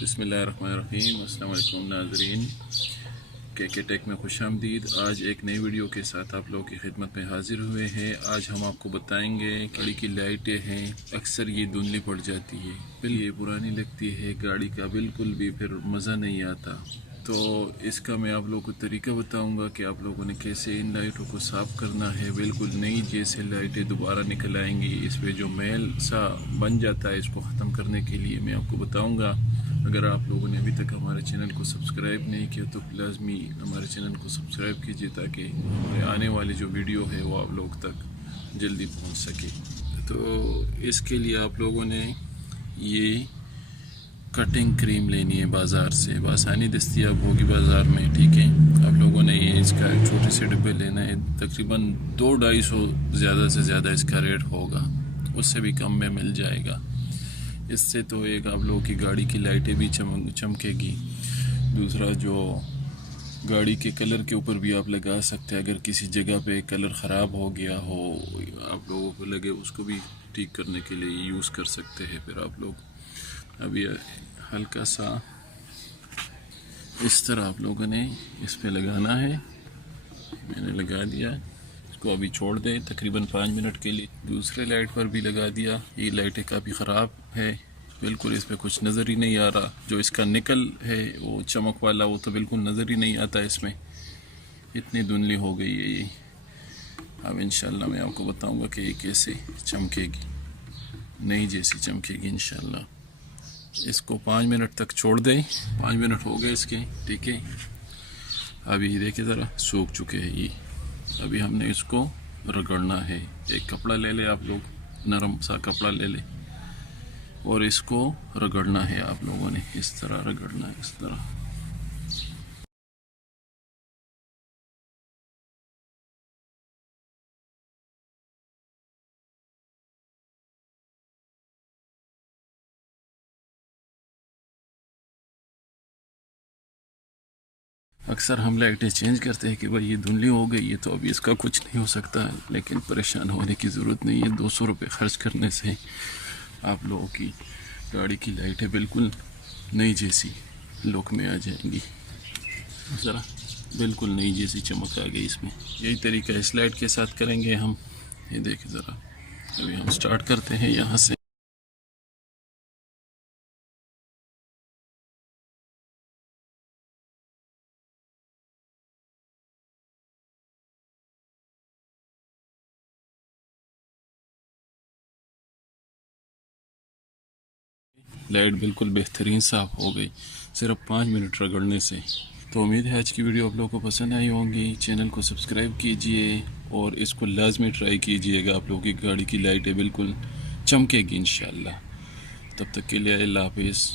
बिस्मिल्लाहिर्रहमानिर्रहीम। अस्सलाम वालेकुम नाज़रीन, के टेक में खुशामदीद। आज एक नई वीडियो के साथ आप लोगों की खिदमत में हाजिर हुए हैं। आज हम आपको बताएंगे गाड़ी की लाइटें हैं, अक्सर ये धुंधली पड़ जाती है, फिर ये पुरानी लगती है, गाड़ी का बिल्कुल भी फिर मज़ा नहीं आता। तो इसका मैं आप लोगों को तरीका बताऊंगा कि आप लोगों ने कैसे इन लाइटों को साफ़ करना है। बिल्कुल नई जैसे लाइटें दोबारा निकल आएंगी। इस पर जो मैल सा बन जाता है, इसको ख़त्म करने के लिए मैं आपको बताऊंगा। अगर आप लोगों ने अभी तक हमारे चैनल को सब्सक्राइब नहीं किया तो लाजमी हमारे चैनल को सब्सक्राइब कीजिए, ताकि हमारे आने वाली जो वीडियो है वो आप लोग तक जल्दी पहुंच सके। तो इसके लिए आप लोगों ने ये कटिंग क्रीम लेनी है बाज़ार से, आसानी दस्तियाब होगी बाज़ार में, ठीक है। आप लोगों ने ये इसका एक छोटे से डिब्बे लेना है, तकरीबन 200-250 ज़्यादा से ज़्यादा इसका रेट होगा, उससे भी कम में मिल जाएगा। इससे तो एक आप लोगों की गाड़ी की लाइटें भी चमकेगी। दूसरा, जो गाड़ी के कलर के ऊपर भी आप लगा सकते हैं। अगर किसी जगह पे कलर ख़राब हो गया हो, आप लोगों को लगे, उसको भी ठीक करने के लिए यूज़ कर सकते हैं। फिर आप लोग अभी हल्का सा इस तरह आप लोगों ने इस पे लगाना है। मैंने लगा दिया, इसको अभी छोड़ दें तकरीबन 5 मिनट के लिए। दूसरे लाइट पर भी लगा दिया। ये लाइटें काफ़ी ख़राब है, बिल्कुल इस पर कुछ नज़र ही नहीं आ रहा। जो इसका निकल है वो चमक वाला, वो तो बिल्कुल नज़र ही नहीं आता इसमें, इतनी धुंधली हो गई है ये। अब इंशाल्लाह मैं आपको बताऊंगा कि ये कैसे चमकेगी, नई जैसी चमकेगी इंशाल्लाह। इसको 5 मिनट तक छोड़ दें। 5 मिनट हो गए इसके, ठीक है। अभी देखिए ज़रा सूख चुके हैं ये। अभी हमने इसको रगड़ना है। एक कपड़ा ले ले आप लोग, नरम सा कपड़ा ले ले, और इसको रगड़ना है आप लोगों ने। इस तरह रगड़ना है, इस तरह। अक्सर हम लाइटें चेंज करते हैं कि भाई ये धुंधली हो गई है, तो अभी इसका कुछ नहीं हो सकता है, लेकिन परेशान होने की ज़रूरत नहीं है। 200 रुपये ख़र्च करने से आप लोगों की गाड़ी की लाइटें बिल्कुल नई जैसी लुक में आ जाएंगी। ज़रा बिल्कुल नई जैसी चमक आ गई इसमें। यही तरीका इस लाइट के साथ करेंगे हम। ये देखें ज़रा, अभी हम स्टार्ट करते हैं यहाँ से। लाइट बिल्कुल बेहतरीन साफ़ हो गई सिर्फ 5 मिनट रगड़ने से। तो उम्मीद है आज की वीडियो आप लोगों को पसंद आई होंगी। चैनल को सब्सक्राइब कीजिए और इसको लाजमी ट्राई कीजिएगा। आप लोगों की गाड़ी की लाइटें बिल्कुल चमकेगी इंशाल्लाह। तब तक के लिए अल्लाह हाफिज़।